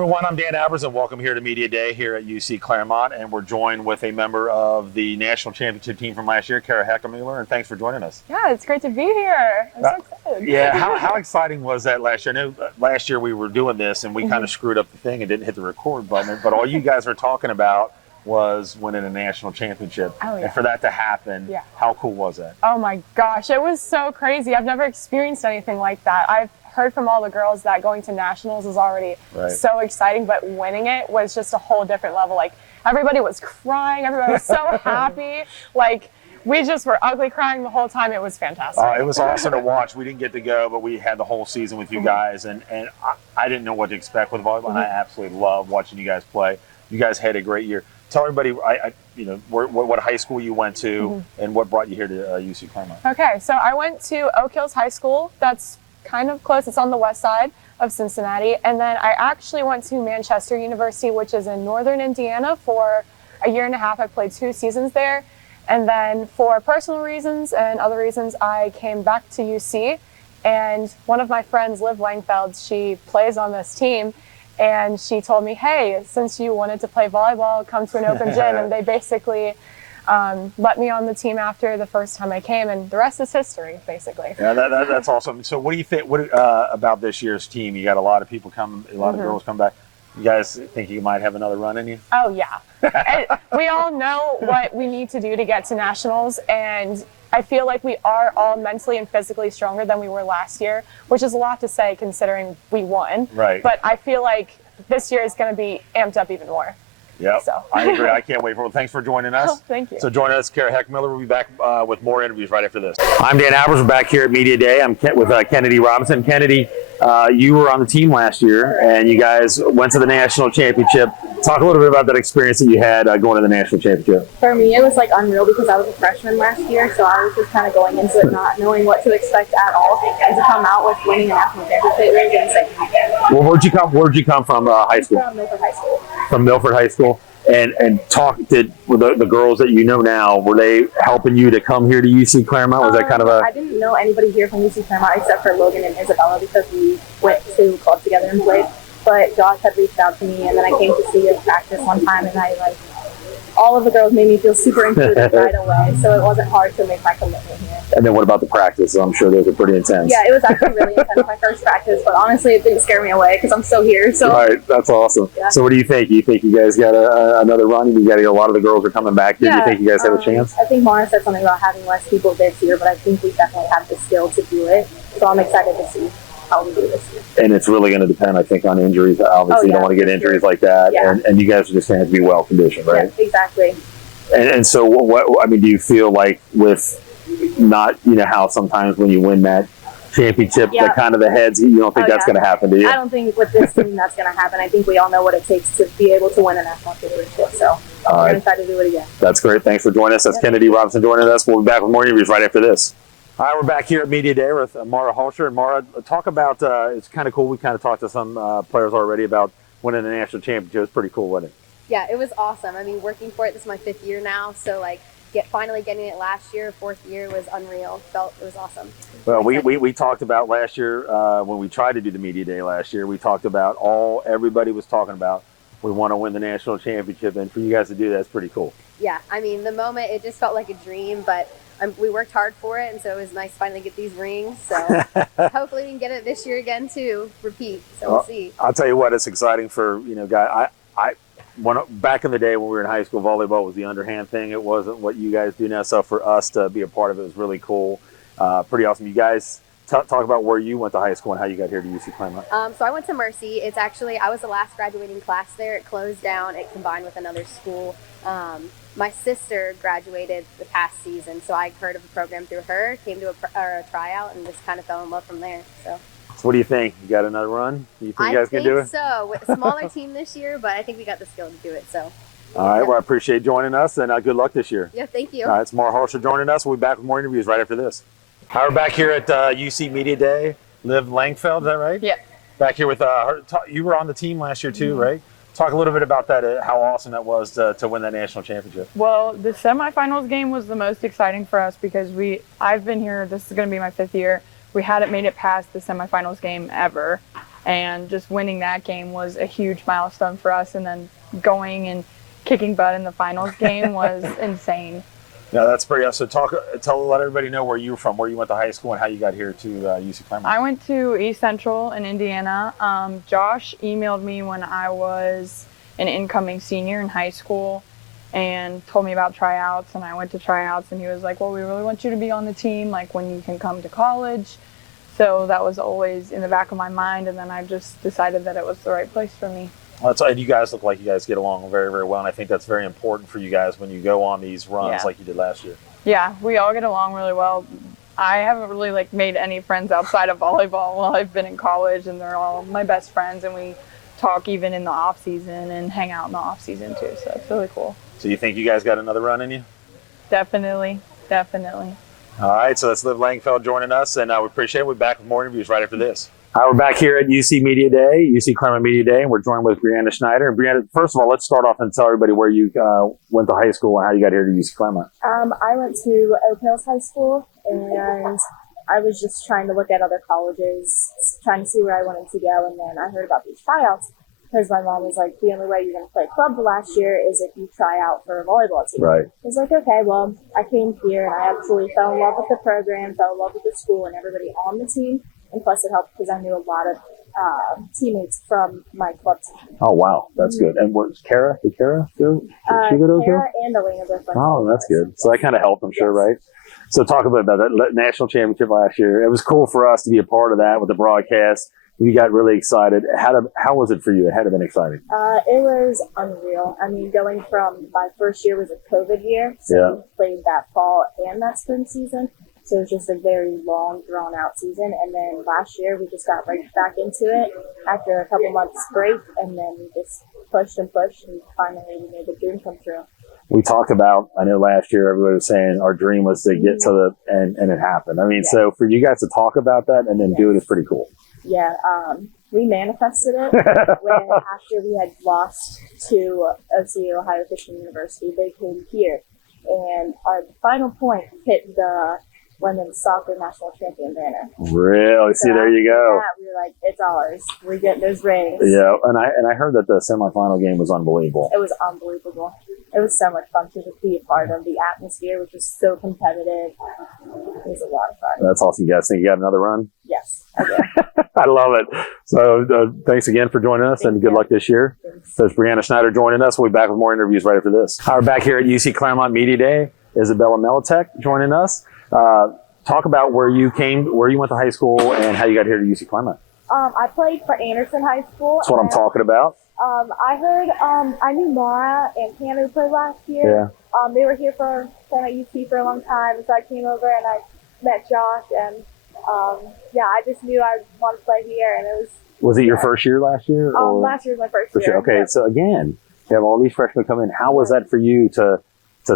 everyone, I'm Dan Albers, and welcome here to Media Day here at UC Clermont, and we're joined with a member of the national championship team from last year, Kara Heckemüller, and thanks for joining us. Yeah, it's great to be here. I'm so excited. Yeah, how exciting was that last year? I know last year we were doing this, and we kind of screwed up the thing and didn't hit the record button, but all you guys were talking about was winning a national championship. Oh, yeah. And for that to happen, how cool was that? Oh my gosh, it was so crazy. I've never experienced anything like that. I've heard from all the girls that going to nationals is already so exciting, but winning it was just a whole different level. Like, everybody was crying, everybody was so happy. Like, we just were ugly crying the whole time. It was fantastic. It was awesome to watch. We didn't get to go, but we had the whole season with you guys, and I didn't know what to expect with volleyball, and I absolutely love watching you guys play. You guys had a great year. Tell everybody, what high school you went to and what brought you here to UC Clermont. Okay, so I went to Oak Hills High School. That's kind of close. It's on the west side of Cincinnati. And then I actually went to Manchester University, which is in northern Indiana, for a year and a half. I played 2 seasons there. And then for personal reasons and other reasons, I came back to UC. And one of my friends, Liv Langfeld, she plays on this team. And she told me, hey, since you wanted to play volleyball, come to an open gym. And they basically let me on the team after the first time I came, and the rest is history, basically. Yeah, that's awesome. So what do you think about this year's team? You got a lot of people come, a lot of girls come back. You guys think you might have another run in you? Oh, yeah. And we all know what we need to do to get to nationals, and I feel like we are all mentally and physically stronger than we were last year, which is a lot to say considering we won. Right. But I feel like this year is going to be amped up even more. Yeah, so. I agree. I can't wait for it. Thanks for joining us. Oh, thank you. So join us, Kara Heckemüller. We'll be back with more interviews right after this. I'm Dan Albers. We're back here at Media Day. I'm with Kennedy Robinson. Kennedy, you were on the team last year, and you guys went to the national championship. Talk a little bit about that experience that you had going to the national championship. For me, it was like unreal because I was a freshman last year, so I was just kind of going into it not knowing what to expect at all, and to come out with winning a national championship, it was insane. Well, where'd you come from high school? From Milford High School. From Milford High School. And with the girls that you know now, were they helping you to come here to UC Clermont? Was that kind of a... I didn't know anybody here from UC Clermont except for Logan and Isabella because we went to club together and played. But Josh had reached out to me, and then I came to see his practice one time, and all of the girls made me feel super included right away, so it wasn't hard to make my commitment here. And then what about the practice? I'm sure those are pretty intense. Yeah, it was actually really intense, my first practice, but honestly, it didn't scare me away because I'm still here. So. All right, that's awesome. Yeah. So what do you think? You think you guys got another run? You got a lot of the girls are coming back here. Do you think you guys have a chance? I think Mara said something about having less people this year, but I think we definitely have the skill to do it. So I'm excited to see how we do this year. And it's really going to depend, I think, on injuries. Obviously, you don't want to get injuries like that. Yeah. And you guys are just going to have to be well conditioned, right? Yeah, exactly. And so, do you feel like with not, how sometimes when you win that championship, the kind of the heads, you don't think that's going to happen, do you? I don't think with this team that's going to happen. I think we all know what it takes to be able to win a national championship. So we're going to try to do it again. That's great. Thanks for joining us. That's Kennedy Robinson joining us. We'll be back with more interviews right after this. All right, we're back here at Media Day with Mara Holscher. And Mara, talk about, it's kind of cool. We kind of talked to some players already about winning the national championship. It's pretty cool, wasn't it? Yeah, it was awesome. I mean, working for it, this is my 5th year now. So, finally getting it last year, 4th year was unreal. It was awesome. Well, we talked about last year when we tried to do the Media Day last year. We talked about everybody was talking about. We want to win the national championship, and for you guys to do that, it's pretty cool. Yeah, I mean, the moment, it just felt like a dream, but we worked hard for it, and so it was nice finally to get these rings. So hopefully we can get it this year again too, repeat. So we'll see. I'll tell you what, it's exciting for guys. Back in the day when we were in high school, volleyball was the underhand thing. It wasn't what you guys do now. So for us to be a part of it was really cool. Pretty awesome. You guys talk about where you went to high school and how you got here to UC Clermont. So I went to Mercy. It's actually, I was the last graduating class there. It closed down. It combined with another school. My sister graduated the past season, so I heard of the program through her, came to a tryout, and just kind of fell in love from there. So what do you think? You got another run? You think you guys can do it? I think so. With a smaller team this year, but I think we got the skill to do it. So. All right. Well, I appreciate joining us, and good luck this year. Yeah, thank you. All right. It's Mara Holscher joining us. We'll be back with more interviews right after this. All right, we're back here at UC Media Day. Liv Langfeld, is that right? Yeah. Back here with her. You were on the team last year too, right? Talk a little bit about that, how awesome that was to win that national championship. Well, the semifinals game was the most exciting for us because I've been here, this is going to be my 5th year. We hadn't made it past the semifinals game ever. And just winning that game was a huge milestone for us. And then going and kicking butt in the finals game was insane. Yeah, that's pretty awesome. So let everybody know where you're from, where you went to high school, and how you got here to UC Clermont. I went to East Central in Indiana. Josh emailed me when I was an incoming senior in high school and told me about tryouts, and I went to tryouts, and he was like, well, we really want you to be on the team, like when you can come to college. So that was always in the back of my mind, and then I just decided that it was the right place for me. And you guys look like you guys get along very, very well, and I think that's very important for you guys when you go on these runs like you did last year. Yeah, we all get along really well. I haven't really made any friends outside of volleyball while I've been in college, and they're all my best friends, and we talk even in the off season and hang out in the off season too. So it's really cool. So you think you guys got another run in you? Definitely. All right, so that's Liv Langfeld joining us, and we appreciate it. We'll be back with more interviews right after this. We're back here at UC Media Day, UC Clermont Media Day, and we're joined with Brianna Schneider. And Brianna, first of all, let's start off and tell everybody where you went to high school and how you got here to UC Clermont. I went to Oak Hills High School, and I was just trying to look at other colleges, trying to see where I wanted to go, and then I heard about these tryouts because my mom was like, the only way you're going to play club the last year is if you try out for a volleyball team. Right. I was like, okay, well, I came here, and I absolutely fell in love with the program, fell in love with the school and everybody on the team. And plus it helped because I knew a lot of teammates from my club team. Oh, wow. That's good. And what's Kara? Did Kara go? Did she go to Oak Hill? Kara and Elena both went. Oh, that's good. So that kind of helped, I'm sure, right? So talk about that national championship last year. It was cool for us to be a part of that with the broadcast. We got really excited. How was it for you? It had to have been exciting. It was unreal. I mean, going from my first year was a COVID year. So we played that fall and that spring season. So it was just a very long, drawn-out season. And then last year, we just got right back into it after a couple months break. And then we just pushed, and finally we made the dream come true. We talked about, I know last year everybody was saying our dream was to get to and it happened. I mean, so for you guys to talk about that and then do it is pretty cool. Yeah, we manifested it when after we had lost to OCU, Ohio Christian University. They came here, and our final point hit the women's soccer national champion banner. Really? So see, there you go. We were like, it's ours. We're getting those rings. Yeah, and I heard that the semifinal game was unbelievable. It was unbelievable. It was so much fun to just be a part of. The atmosphere was just so competitive. It was a lot of fun. That's awesome. You guys think you got another run? Yes, I do. I love it. So thanks again for joining us, and good luck this year. So it's Brianna Schneider joining us. We'll be back with more interviews right after this. We're back here at UC Clermont Media Day. Isabella Melitek joining us. Talk about where you went to high school, and how you got here to UC Clermont. I played for Anderson High School. That's what I'm talking about. I heard, I knew Mara and Hannah who played last year. Yeah. They were here playing at UC for a long time, so I came over and I met Josh, and I just knew I wanted to play here, and it was. Was it your first year last year? Last year was my first year. Okay, yeah. So again, you have all these freshmen come in. How was that for you to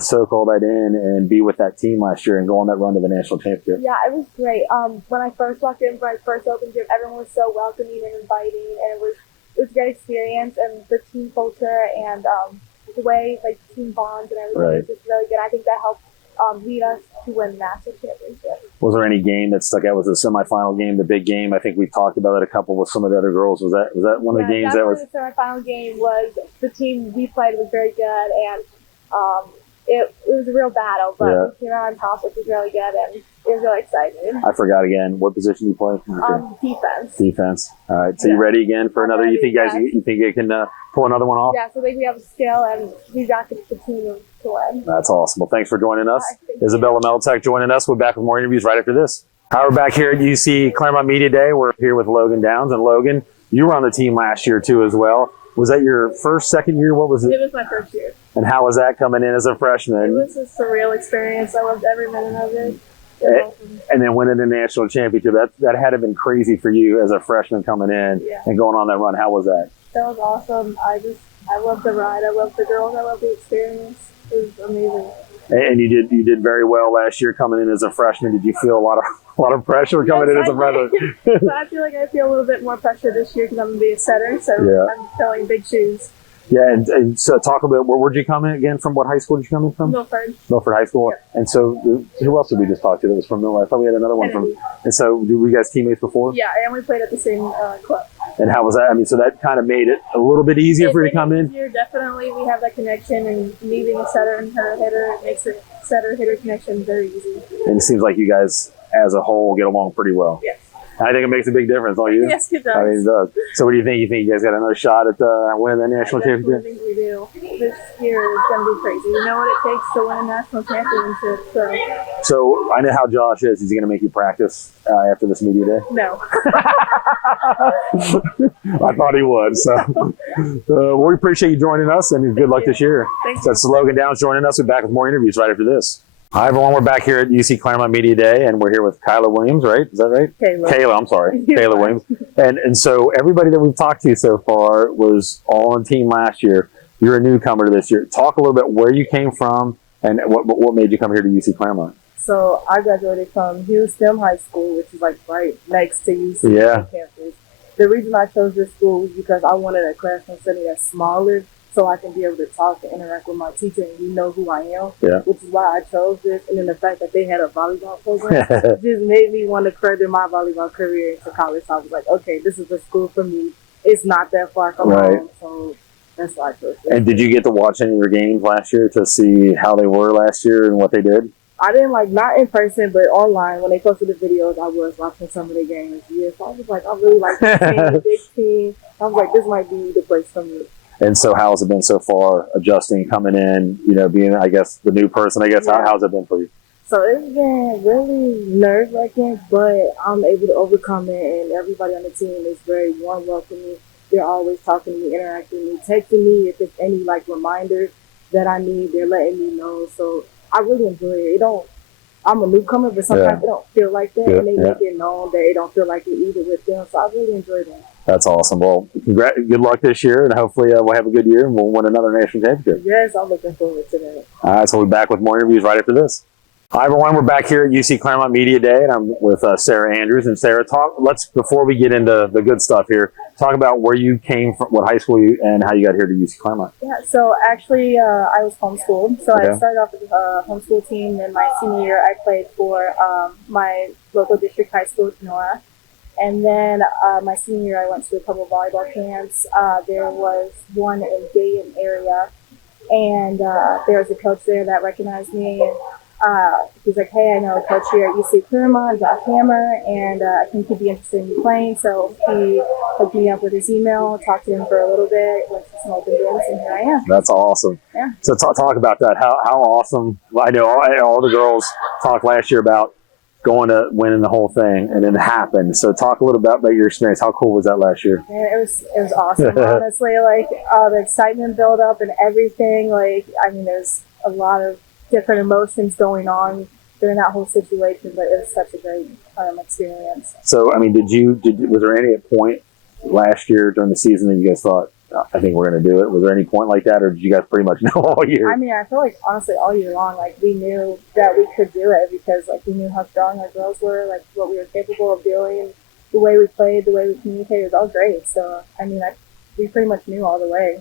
soak all that in and be with that team last year and go on that run to the national championship? Yeah, it was great. When I first walked in for my first open gym, everyone was so welcoming and inviting, and it was a great experience, and the team culture and the way team bonds and everything was just really good. I think that helped lead us to win the national championship. Was there any game that stuck out? Was the semifinal game, the big game? I think we talked about it a couple with some of the other girls. Was that one of the games that was? The semifinal game was the team we played was very good, and it was a real battle, but we came out on top, which was really good, and it was really exciting. I forgot again. What position you play? Defense. Defense. All right. So you ready again for another? You think you can pull another one off? Yeah. So I think we have a skill, and we got the team to win. That's awesome. Well, thanks for joining us. Isabella Melitek joining us. We'll be back with more interviews right after this. We're back here at UC Clermont Media Day. We're here with Logan Downs, and Logan, you were on the team last year too as well. Was that your second year? What was it? It was my first year. And how was that coming in as a freshman? It was a surreal experience. I loved every minute of it. And then winning the national championship, that had to have been crazy for you as a freshman coming in and going on that run. How was that? That was awesome. I loved the ride. I loved the girls. I loved the experience. It was amazing. And you did very well last year coming in as a freshman. Did you feel a lot of pressure coming in as a freshman? So I feel like I feel a little bit more pressure this year because I'm going to be a setter, so I'm filling big shoes. Yeah, and so talk a bit. Where'd you come in again from? What high school did you come in from? Milford. Milford High School. Yeah. And so who else did we just talk to that was from Milford? I thought we had another one from. And so were you guys teammates before? Yeah, and we played at the same club. And how was that? I mean, so that kind of made it a little bit easier for you to come in? Definitely, we have that connection, and me being a setter and her a hitter, it makes a setter-hitter connection very easy. And it seems like you guys, as a whole, get along pretty well. Yes. I think it makes a big difference, don't you? Yes, it does. I mean, it does. So what do you think? You think you guys got another shot at winning the national I championship? think we do. This year is going to be crazy. We know what it takes to win a national championship. So I know how Josh is. Is he going to make you practice after this media day? no. I thought he would. So we appreciate you joining us, and good luck this year. Thank So that's Logan Downs joining us. We'll be back with more interviews right after this. Hi, everyone. We're back here at UC Clermont Media Day, and we're here with Kyla Williams, right? Is that right? Kayla, I'm sorry. Kayla Williams. And so everybody that we've talked to so far was all on team last year. You're a newcomer to this year. Talk a little bit where you came from and what made you come here to UC Clermont. So I graduated from Houston High School, which is like right next to UC campus. The reason I chose this school was because I wanted a classroom setting that's smaller, so I can be able to talk and interact with my teacher and you know who I am, which is why I chose this. And then the fact that they had a volleyball program just made me want to further my volleyball career into college. So I was like, okay, this is the school for me. It's not that far from home, so that's why I chose this. And did you get to watch any of your games last year to see how they were last year and what they did? I didn't not in person, but online. When they posted the videos, I was watching some of the games. Yeah, so I was like, I really like this team, big team. I was like, this might be the place for me. And so how has it been so far, adjusting, coming in, being, I guess, the new person, I guess? How's it been for you? So it's been really nerve-wracking, but I'm able to overcome it, and everybody on the team is very warm, welcoming. They're always talking to me, interacting with me, texting me if there's any, reminders that I need. They're letting me know. So I really enjoy it. I'm a newcomer, but sometimes it don't feel like that, and they make it known that it don't feel like it either with them. So I really enjoy that. That's awesome. Well, good luck this year, and hopefully we'll have a good year and we'll win another national championship. Yes, I'm looking forward to that. All right, so we'll be back with more interviews right after this. Hi, everyone. We're back here at UC Clermont Media Day, and I'm with Sarah Andrews. And Sarah, before we get into the good stuff here, talk about where you came from, what high school and how you got here to UC Clermont. Yeah, so actually I was homeschooled. So I started off with a homeschool team. Then my senior year, I played for my local district high school, Nora. And then my senior year, I went to a couple of volleyball camps. There was one in Dayton area, and there was a coach there that recognized me. And he's like, hey, I know a coach here at UC Clermont, Josh Hammer, and I think he'd be interested in you playing. So he hooked me up with his email, talked to him for a little bit, went to some open gyms, and here I am. That's awesome. Yeah. So talk about that. How awesome. I know all the girls talked last year about going to winning the whole thing, and it happened. So talk a little bit about your experience. How cool was that last year? Man, it was awesome. Honestly, the excitement build up and everything. There's a lot of different emotions going on during that whole situation, but it was such a great experience. So, was there any point last year during the season that you guys thought, I think we're going to do it? Was there any point like that, or did you guys pretty much know all year? I feel like honestly all year long, we knew that we could do it because we knew how strong our girls were, what we were capable of doing, the way we played, the way we communicated, it was all great. So, we pretty much knew all the way.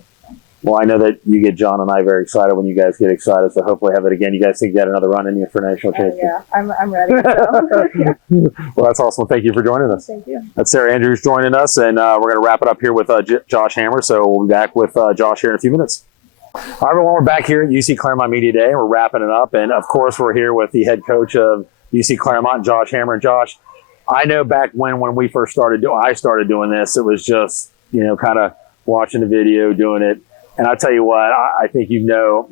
Well, I know that you get John and I very excited when you guys get excited, so hopefully have it again. You guys think you got another run in you for national championship? Yeah, I'm ready. So. Well, that's awesome. Thank you for joining us. Thank you. That's Sarah Andrews joining us, and we're going to wrap it up here with Josh Hammer, so we'll be back with Josh here in a few minutes. All right, everyone, we're back here at UC Clermont Media Day, and we're wrapping it up, and of course we're here with the head coach of UC Clermont, Josh Hammer. And Josh, I know back when we first started doing this, it was just, kind of watching the video, doing it. And I tell you what, I think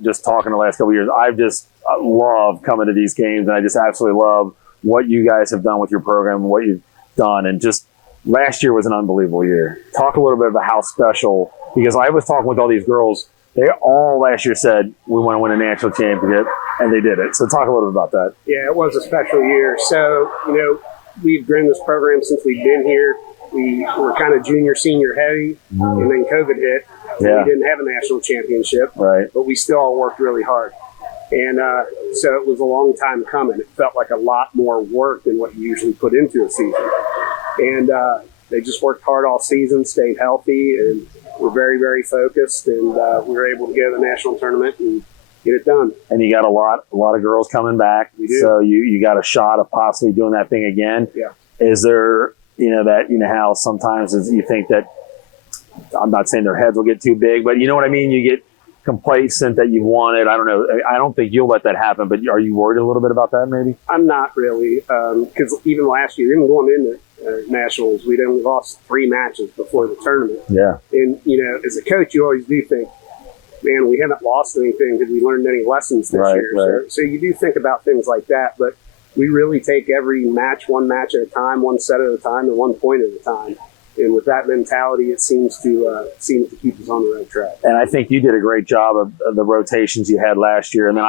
just talking the last couple of years, I've just loved coming to these games, and I just absolutely love what you guys have done with your program, what you've done. And just last year was an unbelievable year. Talk a little bit about how special, because I was talking with all these girls, they all last year said, we want to win a national championship, and they did it. So talk a little bit about that. Yeah, it was a special year. So, we've grown this program since we've been here. We were kind of junior, senior heavy, and then COVID hit. Yeah. We didn't have a national championship, right? But we still all worked really hard. And so it was a long time coming. It felt like a lot more work than what you usually put into a season. And they just worked hard all season, stayed healthy, and we're very, very focused, and we were able to go to the national tournament and get it done. And you got a lot of girls coming back. We do. So you got a shot of possibly doing that thing again. Yeah. Is there, how sometimes you think that, I'm not saying their heads will get too big, but you know what I mean? You get complacent that you've won it. I don't know. I don't think you'll let that happen, but are you worried a little bit about that maybe? I'm not really, because even last year, even going into nationals, we'd only lost 3 matches before the tournament. Yeah. And, as a coach, you always do think, man, we haven't lost anything. Did we learn any lessons this year? Right. So you do think about things like that, but we really take every match, one match at a time, one set at a time, and 1 point at a time. And with that mentality, it seems to keep us on the right track. And I think you did a great job of the rotations you had last year. And then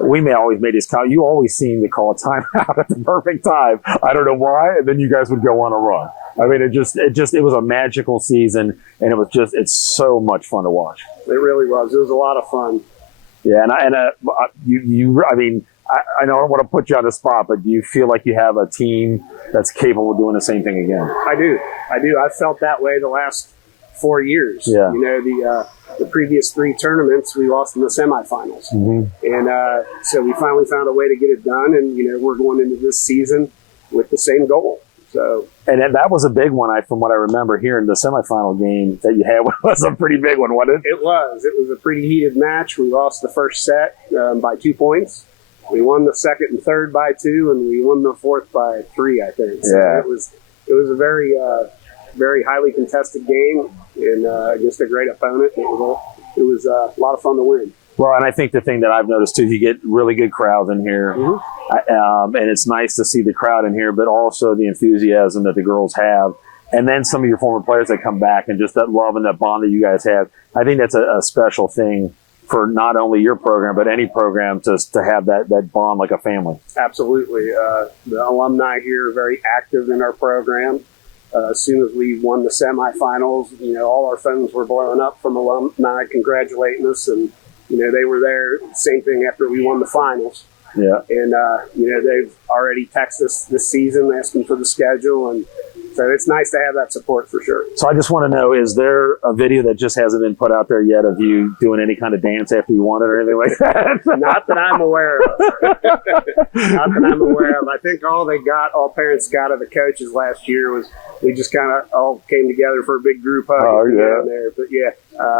we may always make this call. You always seem to call a timeout at the perfect time. I don't know why. And then you guys would go on a run. I mean, it was a magical season, and it's so much fun to watch. It really was. It was a lot of fun. Yeah, I don't want to put you on the spot, but do you feel like you have a team that's capable of doing the same thing again? I do. I've felt that way the last 4 years. Yeah. The previous 3 tournaments, we lost in the semifinals. Mm-hmm. And so we finally found a way to get it done. And, we're going into this season with the same goal. So, and that was a big one. From what I remember hearing, the semifinal game that you had was a pretty big one, wasn't it? It was. It was a pretty heated match. We lost the first set by 2 points. We won the second and third by 2, and we won the fourth by 3, I think. So yeah. It was a very, very highly contested game, and against a great opponent. It was a lot of fun to win. Well, and I think the thing that I've noticed too, you get really good crowds in here, Mm-hmm. and it's nice to see the crowd in here, but also the enthusiasm that the girls have, and then some of your former players that come back, and just that love and that bond that you guys have. I think that's a special thing for not only your program, but any program to have that bond like a family. Absolutely. The alumni here are very active in our program. As soon as we won the semifinals, all our phones were blowing up from alumni congratulating us, and they were there. Same thing after we won the finals. Yeah. And they've already texted us this season asking for the schedule, and so it's nice to have that support for sure. So I just want to know, is there a video that just hasn't been put out there yet of you doing any kind of dance after you won it or anything like that? Not that I'm aware of. Not that I'm aware of. I think all parents got of the coaches last year was we just kind of all came together for a big group hug down there. But yeah,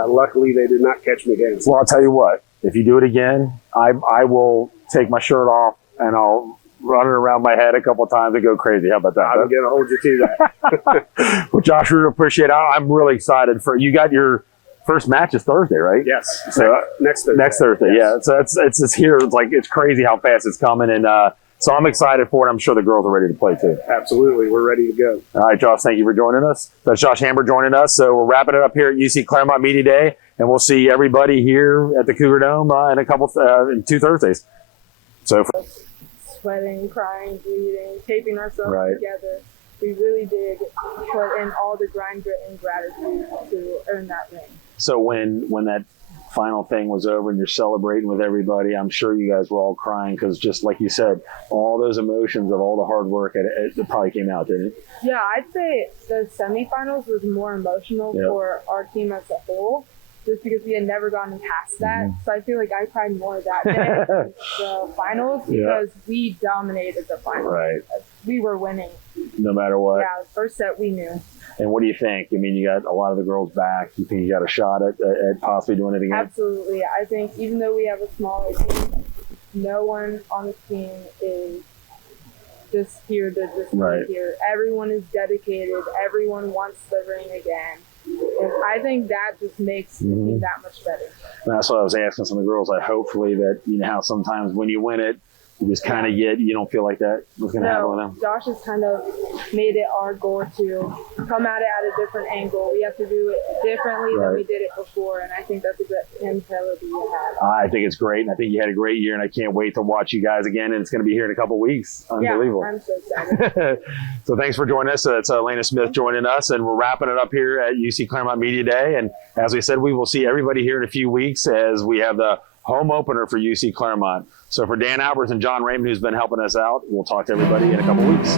luckily they did not catch me dancing. Well, I'll tell you what, if you do it again, I will take my shirt off and I'll run it around my head a couple of times and go crazy. How about that? I'm going to hold you to that. Well, Josh, we really appreciate it. I'm really excited for you. Got your first match is Thursday, right? Yes. So next Thursday. Next Thursday, yes. Yeah. So it's here. It's crazy how fast it's coming, and so I'm excited for it. I'm sure the girls are ready to play too. Absolutely, we're ready to go. All right, Josh, thank you for joining us. That's Josh Hamber joining us. So we're wrapping it up here at UC Clermont Media Day, and we'll see everybody here at the Cougar Dome in 2 Thursdays. So. Sweating, crying, bleeding, taping ourselves Right. together. We really did put in all the grind, grit, and gratitude to earn that ring. So when that final thing was over and you're celebrating with everybody, I'm sure you guys were all crying because, just like you said, all those emotions of all the hard work, it probably came out, didn't it? Yeah, I'd say the semifinals was more emotional for our team as a whole, just because we had never gotten past that. Mm-hmm. So I feel like I cried more that day than the finals because we dominated the finals. Right. We were winning. No matter what. Yeah, the first set we knew. And what do you think? I mean, you got a lot of the girls back. You think you got a shot at possibly doing it again? Absolutely. I think even though we have a smaller team, no one on the team is just here to just be here. Everyone is dedicated. Everyone wants the ring again. And I think that just makes the team that much better. And that's what I was asking some of the girls. Hopefully that, how sometimes when you win it, you just kind of you don't feel like that was going to happen with them. Josh has kind of made it our goal to come at it at a different angle. We have to do it differently than we did it before, and I think that's a good mentality to have. I think it's great, and I think you had a great year, and I can't wait to watch you guys again, and it's going to be here in a couple weeks. Unbelievable. Yeah, I'm so excited. So thanks for joining us. It's Elena Smith joining us, and we're wrapping it up here at UC Clermont Media Day, and as we said, we will see everybody here in a few weeks as we have the home opener for UC Clermont. So for Dan Albers and John Raymond, who's been helping us out, we'll talk to everybody in a couple weeks.